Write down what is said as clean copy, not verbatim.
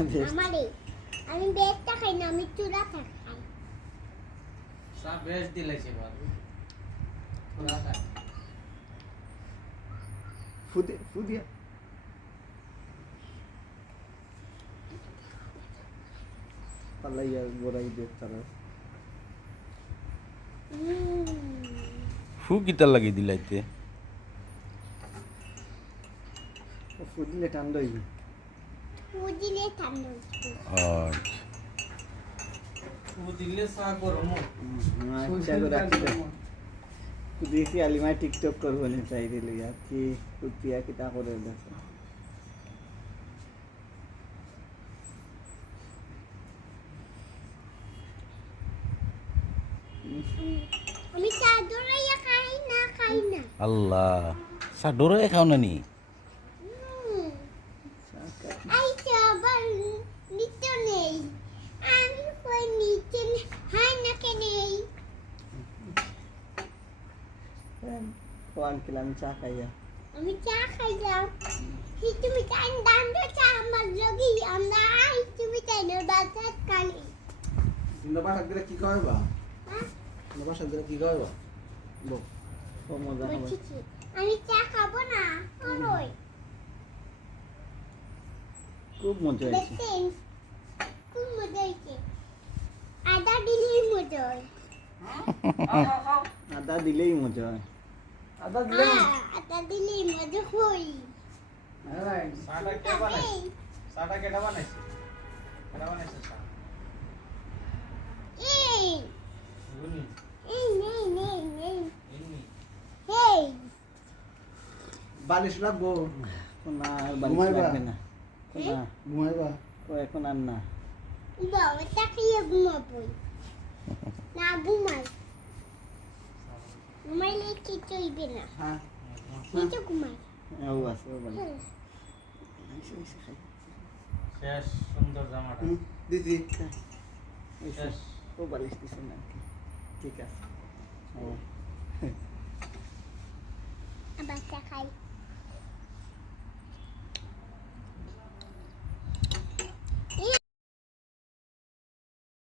আমারে আমি বেশটা খাই না, আমি চূড়াটা খাই। সব বেশ দিলেছে বাবু পুরা খা ফুদিয়া পালাইয়া গোড়াই দে তারা ফু কিতা লাগি দিলাইতে ফুদিলে ঠান্ডা হইবে ফুদিলে ঠান্ডা হচ্ছে। আচ্ছা ও দিলে সা গরম আচ্ছা করে রাখছি দেখি আলিমায় টিকটক করবো না চাই দিলে আর কি কুটিয়া কিতা করে দেখো আমি চাদরাইয়া খাই না। আল্লাহ সাডোরে খাও না নি এই চাবার নিচে নেই, আমি কই নিচে হাই না কে নেই। কোয়ান কিলাম চা খাইয়া আমি চা খাইলাম, তুমি কান দান্ড চা আমার লগি আমরা তুমি তাই না বাজার কালি। তোমরা বাসা দিলে কি খাওয়াবা হ্যাঁ তোমরা বাসা দিলে কি খাওয়াবা বল ও মজা হবে বলছি আমি চা খাবো না ওই খুব মজা হয়েছে দেখতেন খুব মজা হয়েছে, আদা দিলেই মজা হয়। আদা দিলেই মজা হয় আদা দিলে আদা দিলেই মজা হয়। হ্যাঁ সাটা কে বানাইছে সাটা কেটা বানাইছে কেটা বানাইছে সা এই গুনি এই নেই ইনি হেই বালিশ লাগবো না আর বালিশ ঘুমাইবা? লাগবে না না ঘুমাইবা ও এখন আর না বাবা তাকিয়ে ঘুমাবো না, ঘুমাইলে কিছু হইবে না, হ্যাঁ কিছু ঘুমাই। ও আছে ও বালিশ শেষ সুন্দর জামাটা দিদি শেষ ও বালিশ দিছে না ঠিক আছে ও আবার চা খাই।